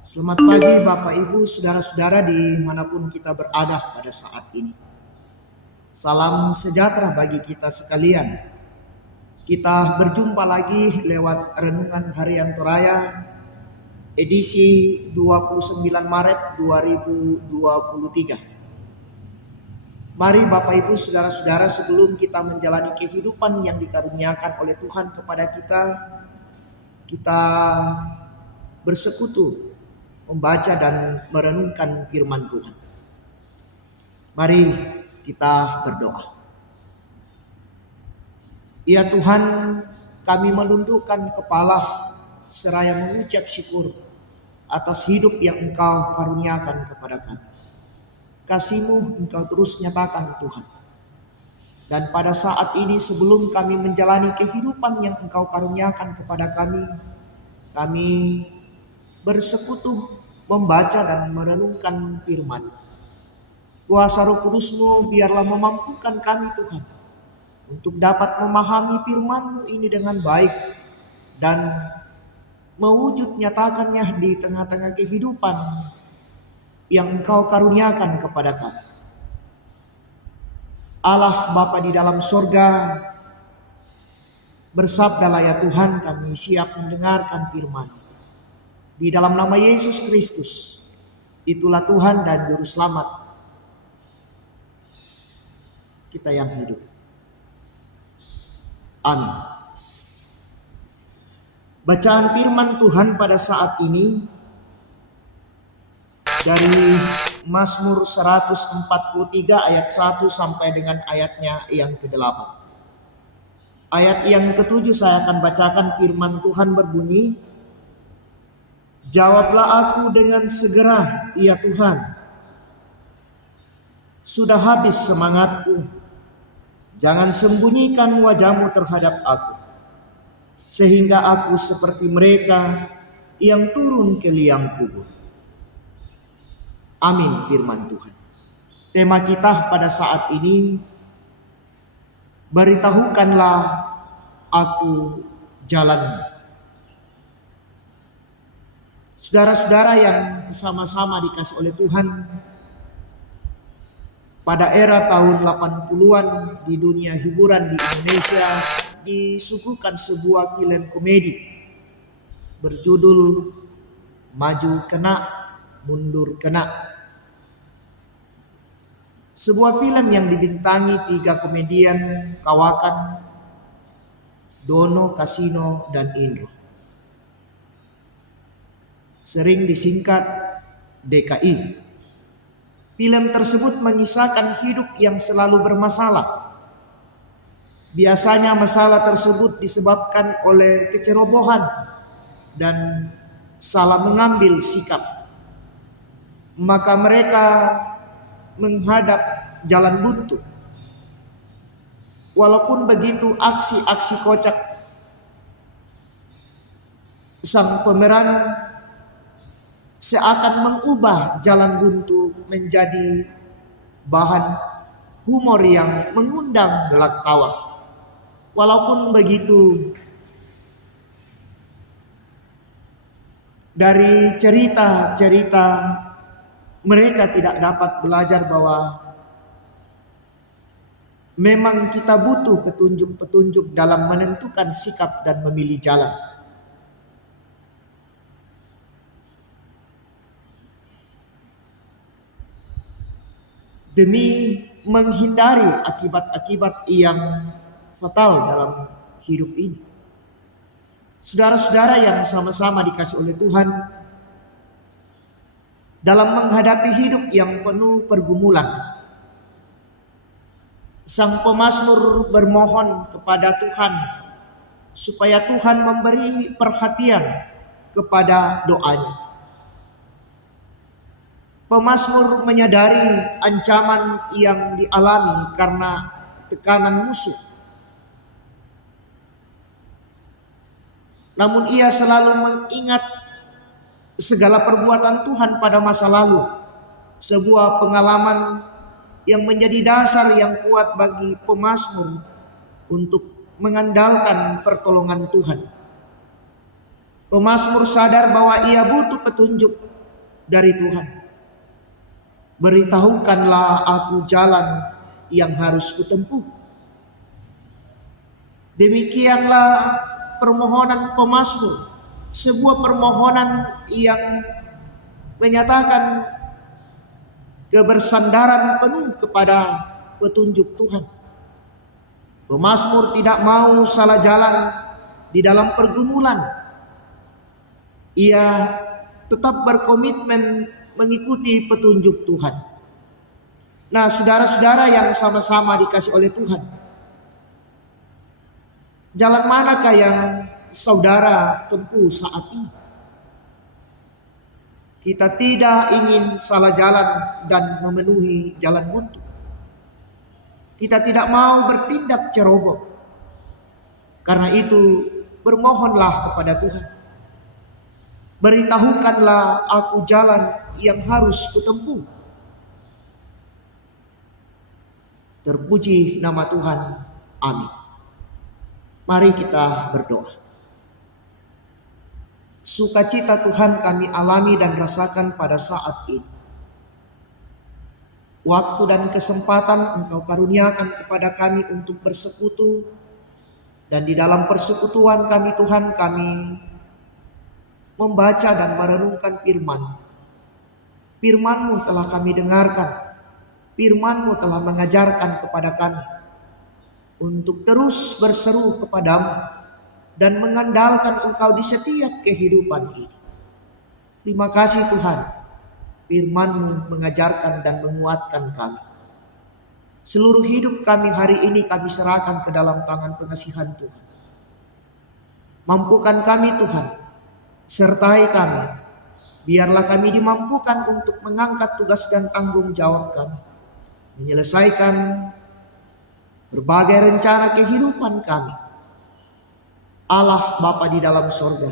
Selamat pagi Bapak Ibu, Saudara-saudara dimanapun kita berada pada saat ini. Salam sejahtera bagi kita sekalian. Kita berjumpa lagi lewat Renungan Harian Toraya edisi 29 Maret 2023. Mari Bapak Ibu, Saudara-saudara, sebelum kita menjalani kehidupan yang dikaruniakan oleh Tuhan kepada kita bersekutu membaca dan merenungkan firman Tuhan. Mari kita berdoa. Ya Tuhan, kami menundukkan kepala seraya mengucap syukur atas hidup yang Engkau karuniakan kepada kami. Kasih-Mu Engkau terus nyatakan Tuhan. Dan pada saat ini sebelum kami menjalani kehidupan yang Engkau karuniakan kepada kami bersekutu membaca dan merenungkan firman. Kuasa Roh Kudus-Mu biarlah memampukan kami Tuhan untuk dapat memahami firman-Mu ini dengan baik dan mewujud nyatakannya di tengah-tengah kehidupan yang Engkau karuniakan kepada kami. Allah Bapa di dalam sorga, bersabdalah ya Tuhan, kami siap mendengarkan firman. Di dalam nama Yesus Kristus, itulah Tuhan dan Juru Selamat kita yang hidup. Amin. Bacaan firman Tuhan pada saat ini dari Mazmur 143 ayat 1 sampai dengan ayatnya yang ke-8. Ayat yang ke-7 saya akan bacakan. Firman Tuhan berbunyi, "Jawablah aku dengan segera, ya Tuhan. Sudah habis semangatku. Jangan sembunyikan wajah-Mu terhadap aku, sehingga aku seperti mereka yang turun ke liang kubur." Amin firman Tuhan. Tema kita pada saat ini, beritahukanlah aku jalan. Saudara-saudara yang sama-sama dikasih oleh Tuhan, pada era tahun 80-an di dunia hiburan di Indonesia disuguhkan sebuah film komedi berjudul Maju Kena, Mundur Kena. Sebuah film yang dibintangi 3 komedian kawakan, Dono, Kasino, dan Indro. Sering disingkat DKI. Film tersebut mengisahkan hidup yang selalu bermasalah. Biasanya masalah tersebut disebabkan oleh kecerobohan dan salah mengambil sikap. Maka mereka menghadap jalan buntu. Walaupun begitu, aksi-aksi kocak sang pemeran seakan mengubah jalan buntu menjadi bahan humor yang mengundang gelak tawa. Walaupun begitu, dari cerita-cerita mereka tidak dapat belajar bahwa memang kita butuh petunjuk-petunjuk dalam menentukan sikap dan memilih jalan. Demi menghindari akibat-akibat yang fatal dalam hidup ini. Saudara-saudara yang sama-sama dikasih oleh Tuhan, dalam menghadapi hidup yang penuh pergumulan, sang pemazmur bermohon kepada Tuhan supaya Tuhan memberi perhatian kepada doanya. Pemazmur menyadari ancaman yang dialami karena tekanan musuh. Namun ia selalu mengingat segala perbuatan Tuhan pada masa lalu. Sebuah pengalaman yang menjadi dasar yang kuat bagi pemazmur untuk mengandalkan pertolongan Tuhan. Pemazmur sadar bahwa ia butuh petunjuk dari Tuhan. Beritahukanlah aku jalan yang harus kutempuh. Demikianlah permohonan pemazmur, sebuah permohonan yang menyatakan kebersandaran penuh kepada petunjuk Tuhan. Pemazmur tidak mau salah jalan di dalam pergumulan. Ia tetap berkomitmen mengikuti petunjuk Tuhan. Nah, saudara-saudara yang sama-sama dikasih oleh Tuhan, jalan manakah yang saudara tempuh saat ini? Kita tidak ingin salah jalan dan memenuhi jalan buntu. Kita tidak mau bertindak ceroboh. Karena itu bermohonlah kepada Tuhan. Beritahukanlah aku jalan yang harus kutempuh. Terpuji nama Tuhan. Amin. Mari kita berdoa. Sukacita Tuhan kami alami dan rasakan pada saat ini. Waktu dan kesempatan Engkau karuniakan kepada kami untuk bersekutu. Dan di dalam persekutuan kami Tuhan, kami membaca dan merenungkan firman. Firman-Mu telah kami dengarkan. Firman-Mu telah mengajarkan kepada kami untuk terus berseru kepadamu dan mengandalkan Engkau di setiap kehidupan ini. Terima kasih Tuhan, firman-Mu mengajarkan dan menguatkan kami. Seluruh hidup kami hari ini kami serahkan ke dalam tangan pengasihan Tuhan. Mampukan kami Tuhan, sertai kami. Biarlah kami dimampukan untuk mengangkat tugas dan tanggung jawab kami. Menyelesaikan berbagai rencana kehidupan kami. Allah Bapa di dalam sorga,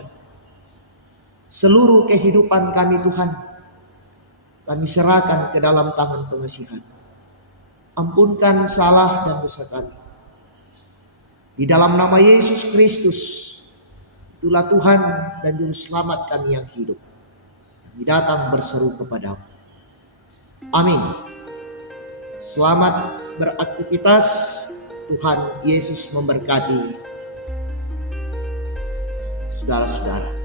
seluruh kehidupan kami Tuhan, kami serahkan ke dalam tangan pengasihan. Ampunkan salah dan dosa kami. Di dalam nama Yesus Kristus, itulah Tuhan dan Juru Selamat kami yang hidup. Kami datang berseru kepadamu. Amin. Selamat beraktivitas. Tuhan Yesus memberkati saudara-saudara.